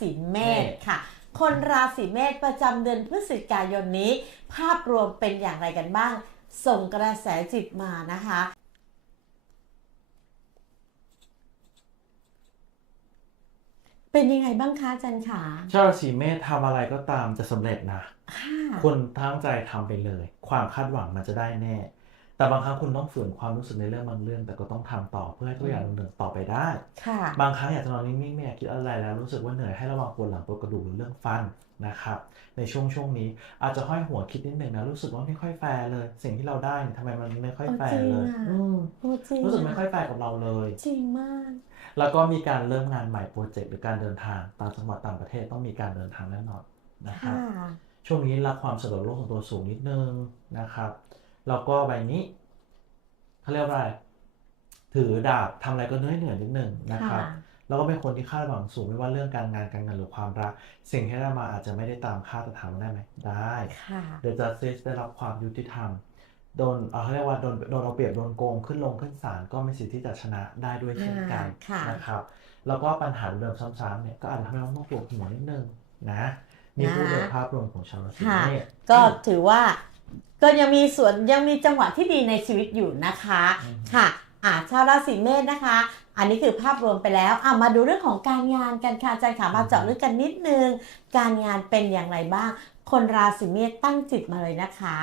ศีเมษค่ะ คนราศีเมษประจำเดือนพฤศจิกายนนี้ ภาพรวมเป็นอย่างไรกันบ้าง ส่งกระแสจิตมานะคะเป็นยังไงบ้างคะอาจันขาชาวราศีเมษทำอะไรก็ตามจะสำเร็จนะค่ะคุณตั้งใจทำไปเลย ความคาดหวังมันจะได้แน่ แต่บางครั้งคุณต้องฝืนความรู้สึกในเรื่องบางเรื่อง แต่ก็ต้องทำต่อเพื่อให้ทุกอย่างดำเนินต่อไปได้ค่ะบางครั้งอยากจะนอนนิ่งๆไม่อยากคิดอะไรแล้วรู้สึกว่าเหนื่อยให้ระวังปวดหลังปวดกระดูกหรือเรื่องฟันนะครับ ในช่วงช่วงนี้อาจจะห้อยหัวคิดนิดหนึ่งนะรู้สึกว่าไม่ค่อยแฟร์เลย สิ่งที่เราได้เนี่ยทำไมมันไม่ค่อยแฟร์เลยจริงอะอืมพูดจริงรู้สึกไม่ค่อยแฟร์กับเราเลย จริงมาก แล้วก็มีการเริ่มงานใหม่โปรเจกต์หรือการเดินทางต่างจังหวัดต่างประเทศต้องมีการเดินทางแน่นอนนะครับค่ะช่วงนี้รักความสะดวกโลกของตัวสูงนิดนึงนะครับ แล้วก็ใบนี้เขาเรียกว่าอะไรถือดาบทำอะไรก็เหนื่อยเหนื่อยๆนิดนึงนะครับค่ะแล้วก็เป็นคนที่คาดหวังสูงไม่ว่าเรื่องการงานการเงินหรือความรัก สิ่งที่ได้มาอาจจะไม่ได้ตามคาดแต่ถามว่าได้ไหมได้ค่ะเดี๋ยวจะเซสได้รับความยุติธรรมโดนเอ่อเขาเรียกว่าโดนโดนเอาเปรียบโดนโกงขึ้นลงขึ้นศาลก็มีสิทธิ์ที่จะชนะได้ด้วยเช่นกันค่ะนะครับ แล้วก็ปัญหาเดิมซ้ำๆเนี่ยก็อาจจะทำให้เราต้องปวดหัวนิดนึงนะนี่พูดในภาพรวมของชาวราศีค่ะเมษก็ถือว่า ก็ยังมีส่วนยังมีจังหวะที่ดีในชีวิตอยู่นะคะอืมค่ะอ่าชาวราศีเมษนะคะ อันนี้คือภาพรวมไปแล้วอะมาดูเรื่องของการงานกันค่ะอาจารย์ขามาเจาะลึกกันนิดนึง การงานเป็นอย่างไรบ้าง คนราศีเมษตั้งจิตมาเลยนะคะ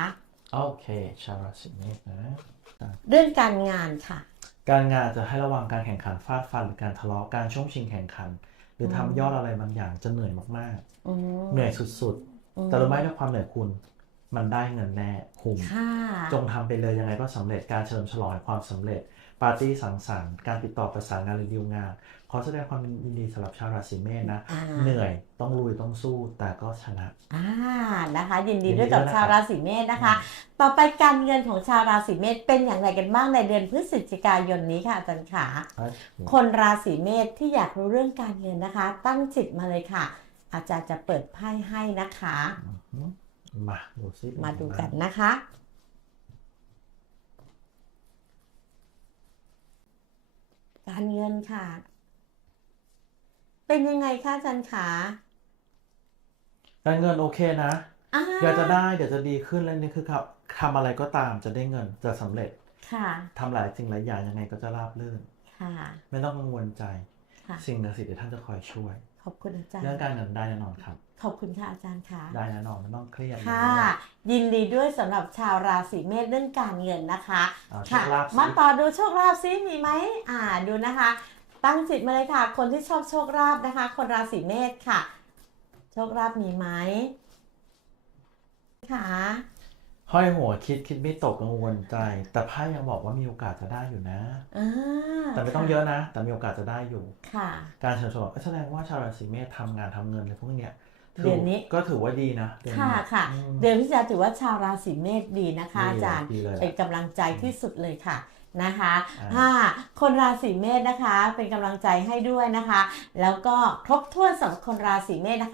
โอเคชาวราศีเมษนะเรื่องการงานค่ะ การงานจะให้ระวังการแข่งขันฟาดฟันหรือการทะเลาะการช่วงชิงแข่งขัน หรือทำอืมยอดอะไรบางอย่างจะเหนื่อยมากอืมๆเหนื่อยสุดอืๆแต่รู้ไหมด้วยความเหนื่อยคุณ มันได้เงินแน่คุ้มค่ะจงทำไปเลยยังไงก็สำเร็จการเฉลิมฉลองแห่งความสำเร็จ ปาร์ตี้สังสรรค์การติดต่อประสานงานหรือดีลงาน ขอแสดงความยินดีสำหรับชาวราศีเมษนะอ่าเหนื่อยต้องลุยต้องสู้แต่ก็ชนะอ่านะคะ ยินดียินดีด้วยกับด้วยนะครับชาวราศีเมษนะคะ ต่อไปการเงินของชาวราศีเมษเป็นอย่างไรกันบ้างในเดือนพฤศจิกายนนี้ค่ะอาจารย์ขาเอ้ยคนราศีเมษที่อยากรู้เรื่องการเงินนะคะ ตั้งจิตมาเลยค่ะ อาจารย์จะเปิดไพ่ให้นะคะอือหือ มาดูซิมาดูกันนะคะ การเงินค่ะ เป็นยังไงคะอาจารย์ขาการเงินโอเคนะอ่าเดี๋ยวจะได้เดี๋ยวจะดีขึ้นแล้วนี่คือครับทำอะไรก็ตามจะได้เงินจะสำเร็จค่ะทำหลายสิ่งหลายอย่างยังไงก็จะราบรื่นค่ะ ไม่ต้องกังวลใจค่ะสิ่งศักดิ์สิทธิ์เดี๋ยวท่านจะคอยช่วย ขอบคุณอาจารเรื่องย์การเงินได้แน่นอนครับ ขอบคุณค่ะอาจารย์ค่ะ ได้แน่นอนไม่ต้องเครียดค่ะ ยินดีด้วยสำหรับชาวราศีเมษเรื่องการเงินนะคะเอาโชค่ะคลาภสิมาต่อดูโชคลาภซิมีไหมอ่าดูนะคะ ตั้งจิตมาเลยค่ะ คนที่ชอบโชคลาภนะคะ คนราศีเมษค่ะ โชคลาภมีไหมค่ะห้อยหัวคิดคิดไม่ตกกังวลใจ แต่ไพ่ยังบอกว่ามีโอกาสจะได้อยู่นะอ่า แต่ไม่ต้องเยอะนะ แต่มีโอกาสจะได้อยู่ค่ะ การเฉลิมฉลองก็แสดงว่าชาวราศีเมษทำงานทำเงินอะไรพวกเนี้ยถืเดือนนี้ก็ถือว่าดีนะเดือนค่ะนี้ค่ะอืมเดือนพฤศจิกายนถือว่าชาวราศีเมษดีนะคะดีอาจารย์ดีเลยแหละเป็นกำลังใจที่สุดเลยค่ะนะคะอ่าห้าคนราศีเมษนะคะ เป็นกำลังใจให้ด้วยนะคะ แล้วก็ครบถ้วนสำหรับคนราศีเมษนะคะ